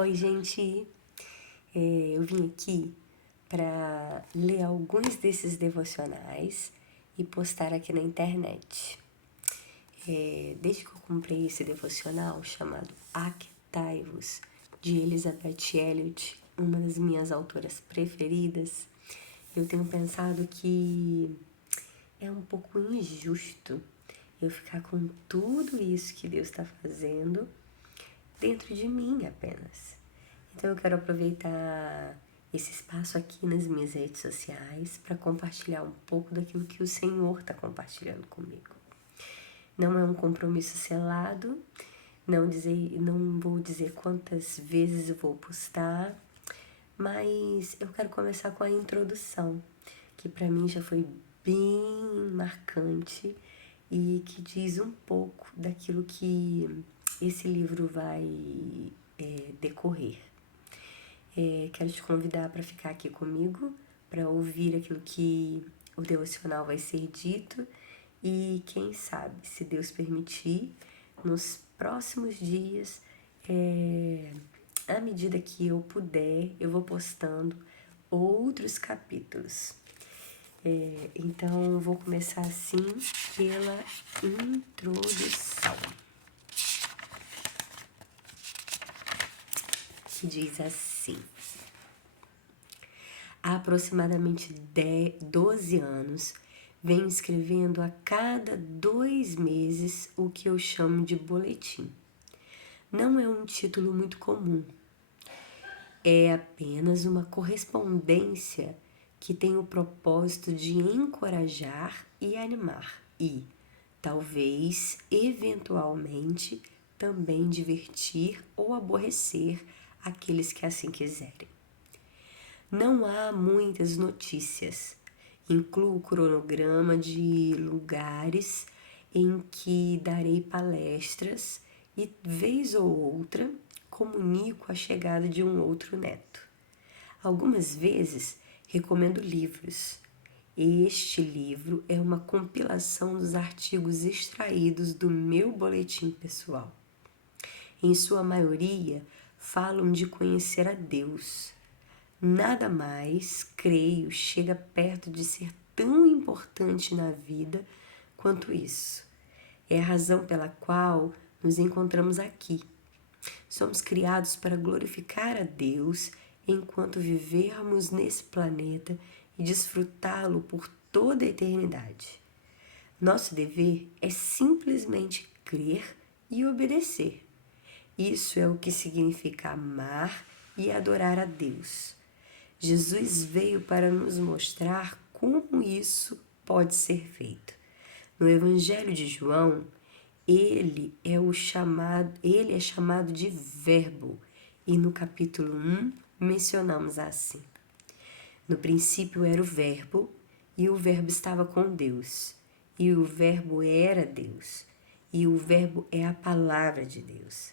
Oi, gente! Eu vim aqui para ler alguns desses devocionais e postar aqui na internet. Desde que eu comprei esse devocional chamado Actai-vos, de Elizabeth Elliot, uma das minhas autoras preferidas, eu tenho pensado que é um pouco injusto eu ficar com tudo isso que Deus está fazendo dentro de mim apenas. Então eu quero aproveitar esse espaço aqui nas minhas redes sociais para compartilhar um pouco daquilo que o Senhor está compartilhando comigo. Não é um compromisso selado, não vou dizer quantas vezes eu vou postar, mas eu quero começar com a introdução, que para mim já foi bem marcante e que diz um pouco daquilo que esse livro vai decorrer. Quero te convidar para ficar aqui comigo, para ouvir aquilo que o devocional vai ser dito e quem sabe, se Deus permitir, nos próximos dias, à medida que eu puder, eu vou postando outros capítulos. Então, vou começar assim pela introdução, que diz assim: há aproximadamente 12 anos, venho escrevendo a cada 2 meses o que eu chamo de boletim. Não é um título muito comum, é apenas uma correspondência que tem o propósito de encorajar e animar e, talvez, eventualmente, também divertir ou aborrecer aqueles que assim quiserem. Não há muitas notícias. Incluo o cronograma de lugares em que darei palestras e, vez ou outra, comunico a chegada de um outro neto. Algumas vezes recomendo livros. Este livro é uma compilação dos artigos extraídos do meu boletim pessoal. Em sua maioria, falam de conhecer a Deus. Nada mais, creio, chega perto de ser tão importante na vida quanto isso. É a razão pela qual nos encontramos aqui. Somos criados para glorificar a Deus enquanto vivermos nesse planeta e desfrutá-lo por toda a eternidade. Nosso dever é simplesmente crer e obedecer. Isso é o que significa amar e adorar a Deus. Jesus veio para nos mostrar como isso pode ser feito. No Evangelho de João, ele é chamado de Verbo, e no capítulo 1 mencionamos assim: no princípio era o Verbo, e o Verbo estava com Deus, e o Verbo era Deus, e o Verbo é a palavra de Deus.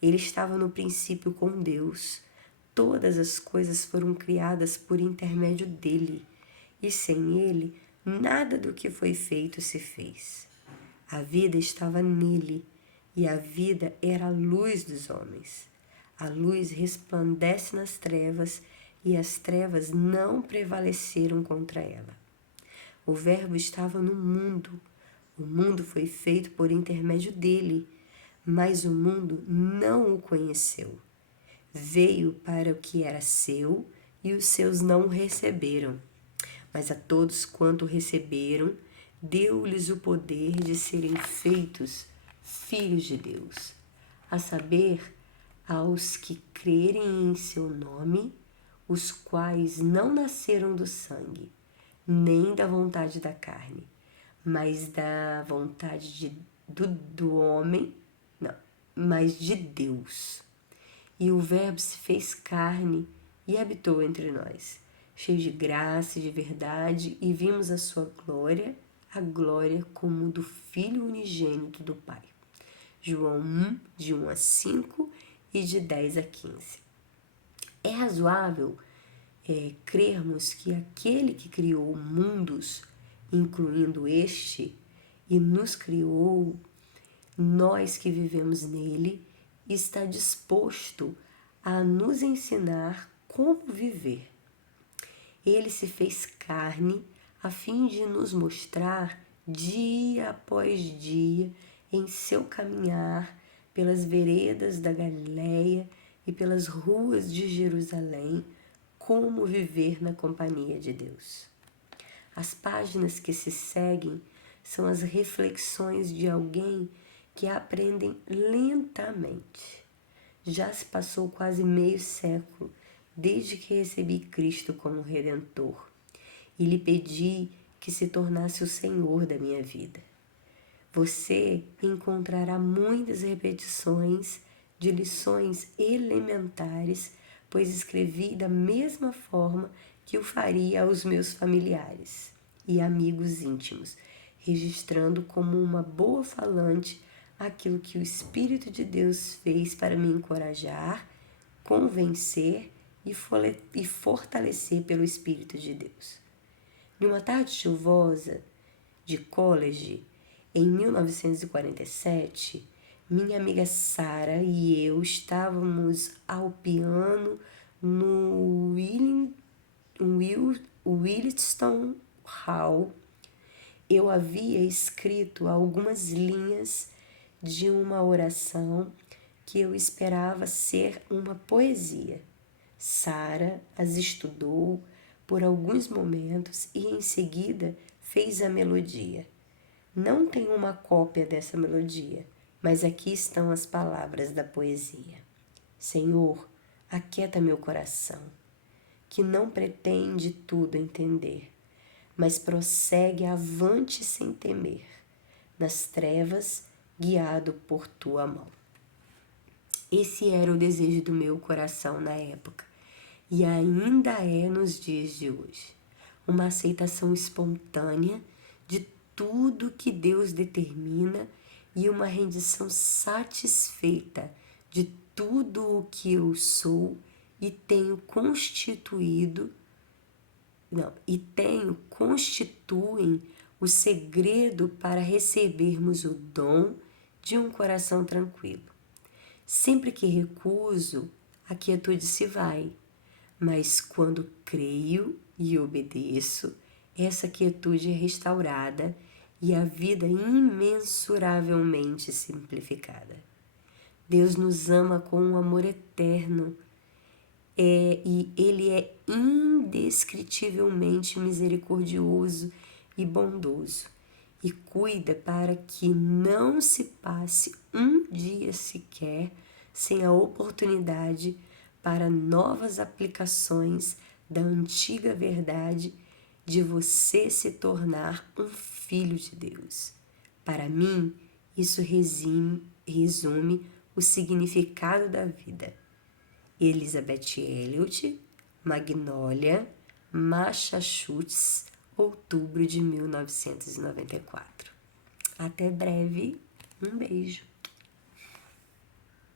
Ele estava no princípio com Deus. Todas as coisas foram criadas por intermédio dele, e sem ele, nada do que foi feito se fez. A vida estava nele, e a vida era a luz dos homens. A luz resplandece nas trevas, e as trevas não prevaleceram contra ela. O Verbo estava no mundo. O mundo foi feito por intermédio dele, mas o mundo não o conheceu. Veio para o que era seu, e os seus não o receberam. Mas a todos quanto receberam, deu-lhes o poder de serem feitos filhos de Deus, a saber, aos que crerem em seu nome, os quais não nasceram do sangue, nem da vontade da carne, mas da vontade do homem, não, mas de Deus. E o Verbo se fez carne e habitou entre nós, cheio de graça e de verdade, e vimos a sua glória, a glória como do Filho unigênito do Pai. João 1, de 1 a 5 e de 10 a 15. É razoável crermos que aquele que criou mundos, incluindo este, e nos criou, nós que vivemos nele, está disposto a nos ensinar como viver. Ele se fez carne a fim de nos mostrar, dia após dia, em seu caminhar pelas veredas da Galileia e pelas ruas de Jerusalém, como viver na companhia de Deus. As páginas que se seguem são as reflexões de alguém que aprendem lentamente. Já se passou quase meio século desde que recebi Cristo como Redentor e lhe pedi que se tornasse o Senhor da minha vida. Você encontrará muitas repetições de lições elementares, pois escrevi da mesma forma que o faria aos meus familiares e amigos íntimos, registrando como uma boa falante aquilo que o Espírito de Deus fez para me encorajar, convencer e fortalecer pelo Espírito de Deus. Numa tarde chuvosa de college, em 1947, minha amiga Sarah e eu estávamos ao piano no Williston Hall. Eu havia escrito algumas linhas de uma oração que eu esperava ser uma poesia. Sarah as estudou por alguns momentos e em seguida fez a melodia. Não tenho uma cópia dessa melodia, mas aqui estão as palavras da poesia. Senhor, aquieta meu coração, que não pretende tudo entender, mas prossegue avante sem temer, nas trevas, guiado por tua mão. Esse era o desejo do meu coração na época, e ainda é nos dias de hoje. Uma aceitação espontânea de tudo que Deus determina e uma rendição satisfeita de tudo o que eu sou e constituem o segredo para recebermos o dom de um coração tranquilo. Sempre que recuso, a quietude se vai, mas quando creio e obedeço, essa quietude é restaurada e a vida imensuravelmente simplificada. Deus nos ama com um amor eterno e Ele é indescritivelmente misericordioso e bondoso e cuida para que não se passe um dia sequer sem a oportunidade para novas aplicações da antiga verdade de você se tornar um filho de Deus. Para mim, isso resume o significado da vida. Elizabeth Elliot, Magnolia, Massachusetts, outubro de 1994. Até breve, um beijo.